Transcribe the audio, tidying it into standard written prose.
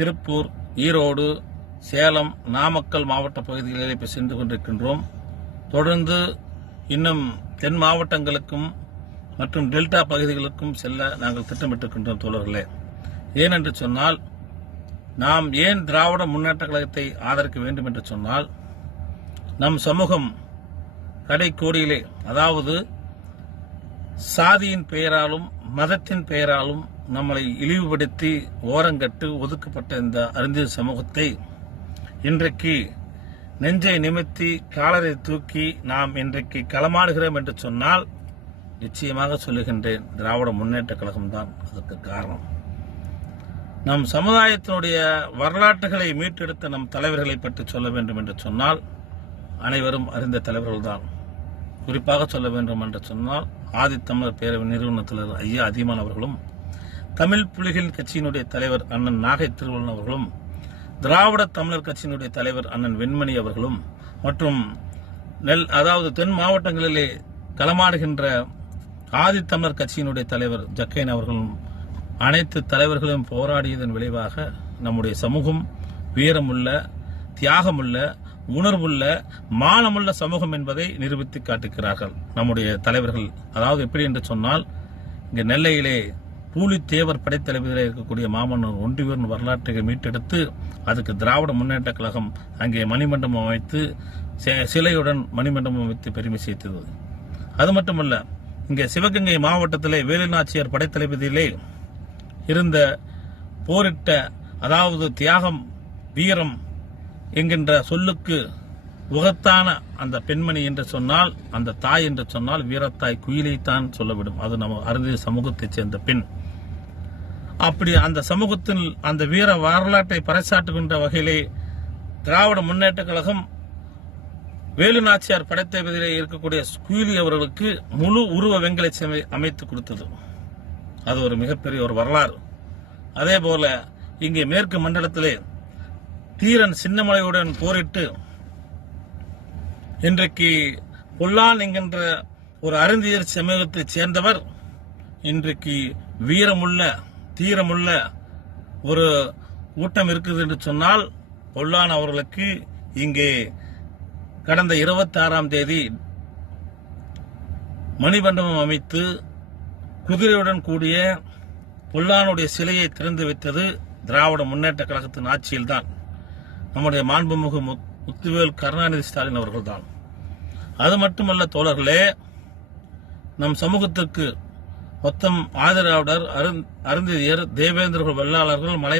திருப்பூர், ஈரோடு, சேலம், நாமக்கல் மாவட்ட பகுதிகளில் இப்போ சென்று கொண்டிருக்கின்றோம். தொடர்ந்து இன்னும் தென் மாவட்டங்களுக்கும் மற்றும் டெல்டா பகுதிகளுக்கும் செல்ல நாங்கள் திட்டமிட்டிருக்கின்றோம் தோழர்களே. ஏனென்று சொன்னால், நாம் ஏன் திராவிட முன்னேற்ற கழகத்தை ஆதரிக்க வேண்டும் என்று சொன்னால், நம் சமூகம் கடைக்கோடியிலே, அதாவது சாதியின் பெயராலும் மதத்தின் பெயராலும் நம்மளை இழிவுபடுத்தி ஓரங்கட்டு ஒதுக்கப்பட்ட இந்த அறிஞர் சமூகத்தை இன்றைக்கு நெஞ்சை நிமித்தி காலரை தூக்கி நாம் இன்றைக்கு களமாடுகிறோம் என்று சொன்னால், நிச்சயமாக சொல்லுகின்றேன், திராவிட முன்னேற்ற கழகம்தான் அதற்கு காரணம். நம் சமுதாயத்தினுடைய வரலாற்றுகளை மீட்டெடுத்த நம் தலைவர்களை பற்றி சொல்ல வேண்டும் என்று சொன்னால், அனைவரும் அறிந்த தலைவர்கள்தான். குறிப்பாக சொல்ல வேண்டும் என்று சொன்னால், ஆதித்தமிழர் பேரவை நிறுவன தலைவர் ஐயா அதியமான் அவர்களும், தமிழ் புலிகள் கட்சியினுடைய தலைவர் அண்ணன் நாகை திருவள்ளுவன் அவர்களும், திராவிட தமிழர் கட்சியினுடைய தலைவர் அண்ணன் வெண்மணி அவர்களும், மற்றும் அதாவது தென் மாவட்டங்களிலே களமாடுகின்ற ஆதித்தமிழர் கட்சியினுடைய தலைவர் ஜக்கையன் அவர்களும், அனைத்து தலைவர்களும் போராடியதன் விளைவாக நம்முடைய சமூகம் வீரமுள்ள, தியாகமுள்ள, உணர்வுள்ள, மானமுள்ள சமூகம் என்பதை நிரூபித்து காட்டுகிறார்கள் நம்முடைய தலைவர்கள். அதாவது எப்படி என்று சொன்னால், இங்கே நெல்லையிலே பூலித்தேவர் படைத்தளபதியில் இருக்கக்கூடிய மாமன்னர் ஒண்டியூரின் வரலாற்றை மீட்டெடுத்து அதுக்கு திராவிட முன்னேற்ற கழகம் அங்கே மணிமண்டபம் அமைத்து சிலையுடன் மணிமண்டபம் அமைத்து பெருமை சேர்த்தது. அது மட்டுமல்ல, இங்கே சிவகங்கை மாவட்டத்திலே வேலுநாச்சியார் படைத்தளபதியிலே இருந்த போரிட்ட, அதாவது தியாகம், வீரம் என்கின்ற சொல்லுக்கு உகத்தான அந்த பெண்மணி என்று சொன்னால், அந்த தாய் என்று சொன்னால் வீரத்தாய் குயிலைத்தான் சொல்லவிடும். அது நம்ம அறிஞர் சமூகத்தைச் சேர்ந்த பெண். அப்படி அந்த சமூகத்தில் அந்த வீர வரலாற்றை பறைசாற்றுகின்ற வகையிலே திராவிட முன்னேற்ற கழகம் வேலுநாச்சியார் படைத்தளபதியிலே இருக்கக்கூடிய குயிலி அவர்களுக்கு முழு உருவ வெங்கல சிலை அமைத்து கொடுத்தது. அது ஒரு மிகப்பெரிய ஒரு வரலாறு. அதே போல இங்கே மேற்கு மண்டலத்திலே தீரன் சின்னமலையுடன் போரிட்டு இன்றைக்கு பொல்லான் என்கின்ற ஒரு அருந்தியர் சமூகத்தைச் சேர்ந்தவர் இன்றைக்கு வீரமுள்ள, தீரமுள்ள ஒரு கூட்டம் இருக்குது என்று சொன்னால், பொல்லான் அவர்களுக்கு இங்கே கடந்த 26ஆம் தேதி மணிமண்டபம் அமைத்து குதிரையுடன் கூடிய பொல்லானுடைய சிலையை திறந்து வைத்தது திராவிட முன்னேற்ற கழகத்தின் ஆட்சியில்தான். நம்முடைய மாண்புமிகு முத்துவேல் கருணாநிதி ஸ்டாலின் அவர்கள்தான். அது மட்டுமல்ல தோழர்களே, நம் சமூகத்திற்கு மொத்தம் ஆதிராவிடர், அருந்ததியர், தேவேந்திரர்கள், வெள்ளாளர்கள், மலை